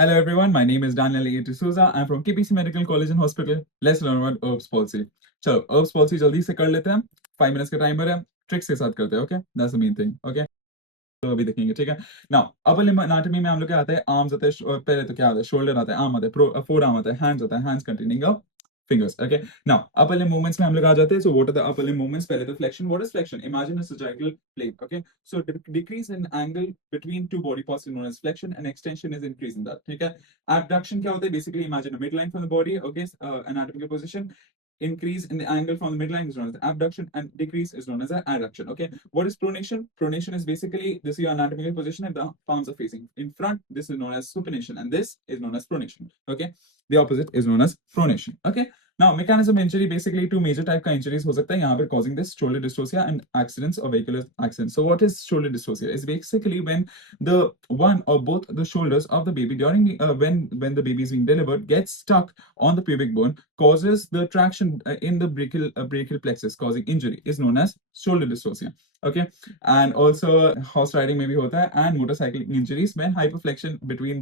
Hello everyone, my name is Daniel A. D'Souza. I'm from KPC Medical College and Hospital. Let's learn about ERB'S policy. चलो ERB'S policy जल्दी से कर लेते हैं. 5 minutes का timer है. ट्रिक्स के साथ करते हैं. Okay, that's the main thing. Okay. तो अभी देखेंगे, ठीक है. नाउ अपर लिम्ब एनाटॉमी में हम लोग क्या आता है, आर्म्स आता है, पहले तो क्या आता है, शोल्डर आता है, आर्म आता है, फोर आर्म आता है, हैंड्स आता है, hands containing a fingers. Okay, now upper limb movements में हम लोग आ जाते हैं. So what are the upper limb movements? पहले तो flexion. What is flexion? Imagine a sagittal plane. Okay, so decrease in angle between two body parts is known as flexion, and extension is increase in that. ठीक है. Abduction क्या होता है? Basically imagine a midline from the body. Okay, anatomical position. Increase in the angle from the midline is known as abduction, and decrease is known as adduction. Okay, what is pronation? Pronation is basically this is your anatomical position and the palms are facing in front. This is known as supination, and this is known as pronation. Okay, the opposite is known as pronation. Okay, now mechanism injury, basically two major type का injuries हो सकता है यहाँ पर causing this shoulder dystocia and accidents or vehicular accidents. So what is shoulder dystocia? Is basically when the one or both the shoulders of the baby during when the baby is being delivered gets stuck on the pubic bone, causes the traction in the brachial plexus, causing injury, is known as shoulder dystocia. Okay, and also horse riding में भी होता है, and motorcycle injuries when hyperextension between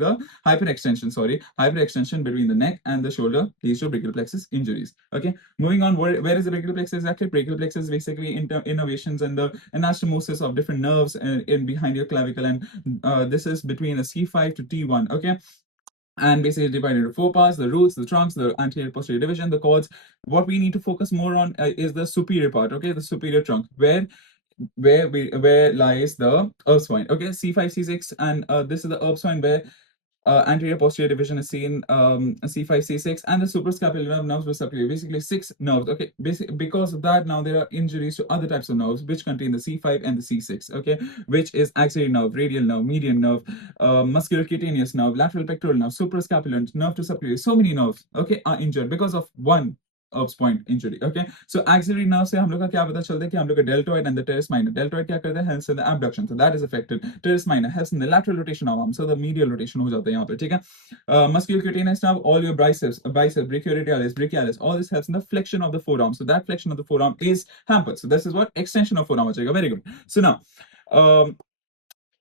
the neck and the shoulder leads to brachial plexus injuries. Okay, moving on, where is the brachial plexus exactly? Brachial plexus is basically innervations and the anastomosis of different nerves in behind your clavicle, and this is between a C5 to T1. Okay, and basically divided into four parts: the roots, the trunks, the anterior posterior division, the cords. What we need to focus more on is the superior part. Okay, the superior trunk, where lies the ERB'S point. Okay, C5, C6, and this is the ERB'S point where anterior posterior division is seen, C5, C6, and the suprascapular nerves were separated. Basically, 6 nerves. Okay, because of that, now there are injuries to other types of nerves which contain the C5 and the C6. Okay, which is axillary nerve, radial nerve, median nerve, musculocutaneous nerve, lateral pectoral nerve, suprascapular nerve to superior. So many nerves, okay, are injured because of one ERB'S point injury. Okay, so axillary nerve से हम लोग का क्या पता चलता है कि हम लोग का deltoid and the teres minor. Deltoid क्या करता है? Helps in the abduction, so that is affected. Teres minor helps in the lateral rotation of arm, so the medial rotation हो जाता है यहाँ पे. ठीक है. Musculocutaneous nerve, all your biceps, brachialis, all this helps in the flexion of the forearm. So that flexion of the forearm is hampered. So this is what extension of forearm हो जाएगा. Very good. So now,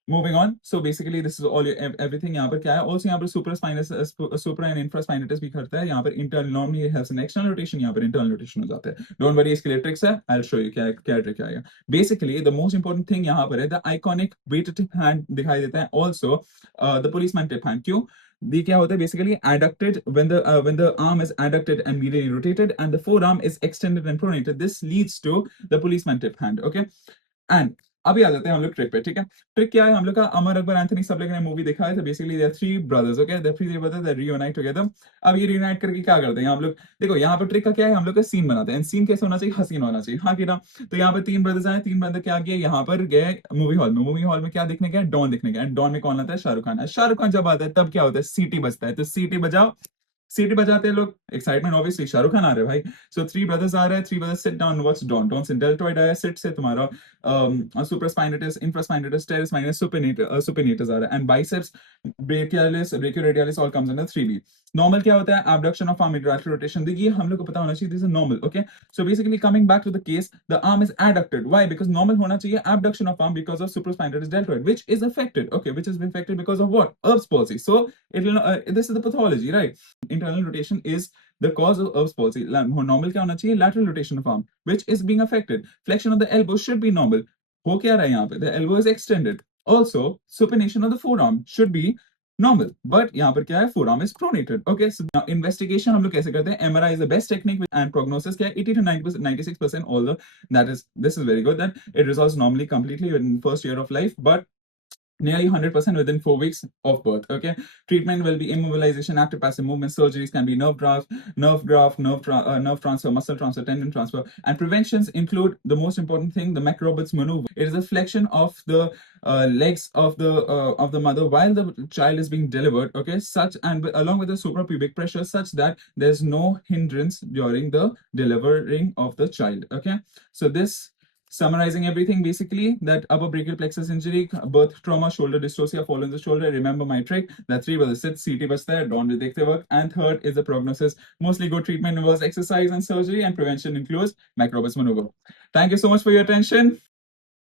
moving on, so basically this is all your everything. यहाँ पर क्या है? Also यहाँ पर supra and infraspinatus भी करता है. यहाँ पर internal normally helps in external rotation, यहाँ पर internal rotation हो जाता है. Don't worry, इसके लिए tricks है. I'll show you क्या trick आएगा. Basically the most important thing यहाँ पर है the iconic weighted tip hand दिखाई देता है. Also the policeman tip hand. क्यों? ये क्या होता है? Basically adducted when the arm is adducted and medially rotated and the forearm is extended and pronated. This leads to the policeman tip hand. Okay, and अभी आ जाते हैं हम लोग ट्रिक पे. ठीक है, ट्रिक क्या है? हम लोग का अमर अकबर एंथनी सब लोग ने मूवी देखा है. तो basically there three brothers. Okay, there three brothers they reunite together. अब ये रीयूनाइट करके क्या करते हैं हम लोग? देखो यहाँ पर ट्रिक का क्या है, हम लोग का सीन बनाते हैं. सीन कैसे होना चाहिए? हसीन होना चाहिए. हाँ कि ना? तो यहाँ पर तीन ब्रदर्स आए. तीन ब्रदर क्या किए? यहाँ पर गए मूवी हॉल में क्या देखने गए? डॉन देखने गए. डॉन में कौन आता है? शाहरुख खान. शाहरुख खान जब आता है तब क्या होता है? सीटी बजता है. तो सीटी बजाओ, सीटी बजाते हैं लोग. एक्साइटमेंट ऑब्वियसली, शाहरुख खान आ रहे हैं भाई. सो थ्री ब्रदर्स आ रहे हैं. Three brothers sit down. What's Don? Don से डेल्टॉइड आया. सिट से तुम्हारा supraspinatus, infraspinatus, teres minus supinatus आ रहा है. And biceps, brachialis, brachioradialis all comes under 3B. Normal क्या होता है? Abduction of arm in lateral rotation. देखिए हम लोग को पता होना चाहिए this is normal. Okay, so basically coming back to the case, the arm is adducted. Why? Because normal होना चाहिए abduction of arm because of supraspinatus deltoid, which is affected. Okay, which is affected because of what? ERB'S palsy. So it will this is the pathology, right? Internal rotation is the cause of ERB'S palsy. Normal क्या होना चाहिए? Lateral rotation of arm, which is being affected. Flexion of the elbow should be normal. हो क्या रहा है यहाँ पे? The elbow is extended. Also, supination of the forearm should be normal. But यहाँ पर क्या है? Forearm is pronated. Okay, so now investigation हम लोग कैसे करते हैं? MRI is the best technique, and prognosis क्या है? 80 to 90%, 96%. Although this is very good that it resolves normally completely in first year of life, but nearly 100% within 4 weeks of birth. Okay, treatment will be immobilization, active passive movement. Surgeries can be nerve transfer, muscle transfer, tendon transfer, and preventions include the most important thing, the McRoberts maneuver. It is a flexion of the legs of the mother while the child is being delivered. Okay, such and along with the suprapubic pressure, such that there's no hindrance during the delivering of the child. Okay, so this, summarizing everything, basically that upper brachial plexus injury, birth trauma, shoulder dystocia, fall in the shoulder. Remember my trick, that three was sit, CT basta hai, don't dekhte work. And third is the prognosis. Mostly good treatment involves exercise and surgery, and prevention includes McRoberts maneuver. Thank you so much for your attention.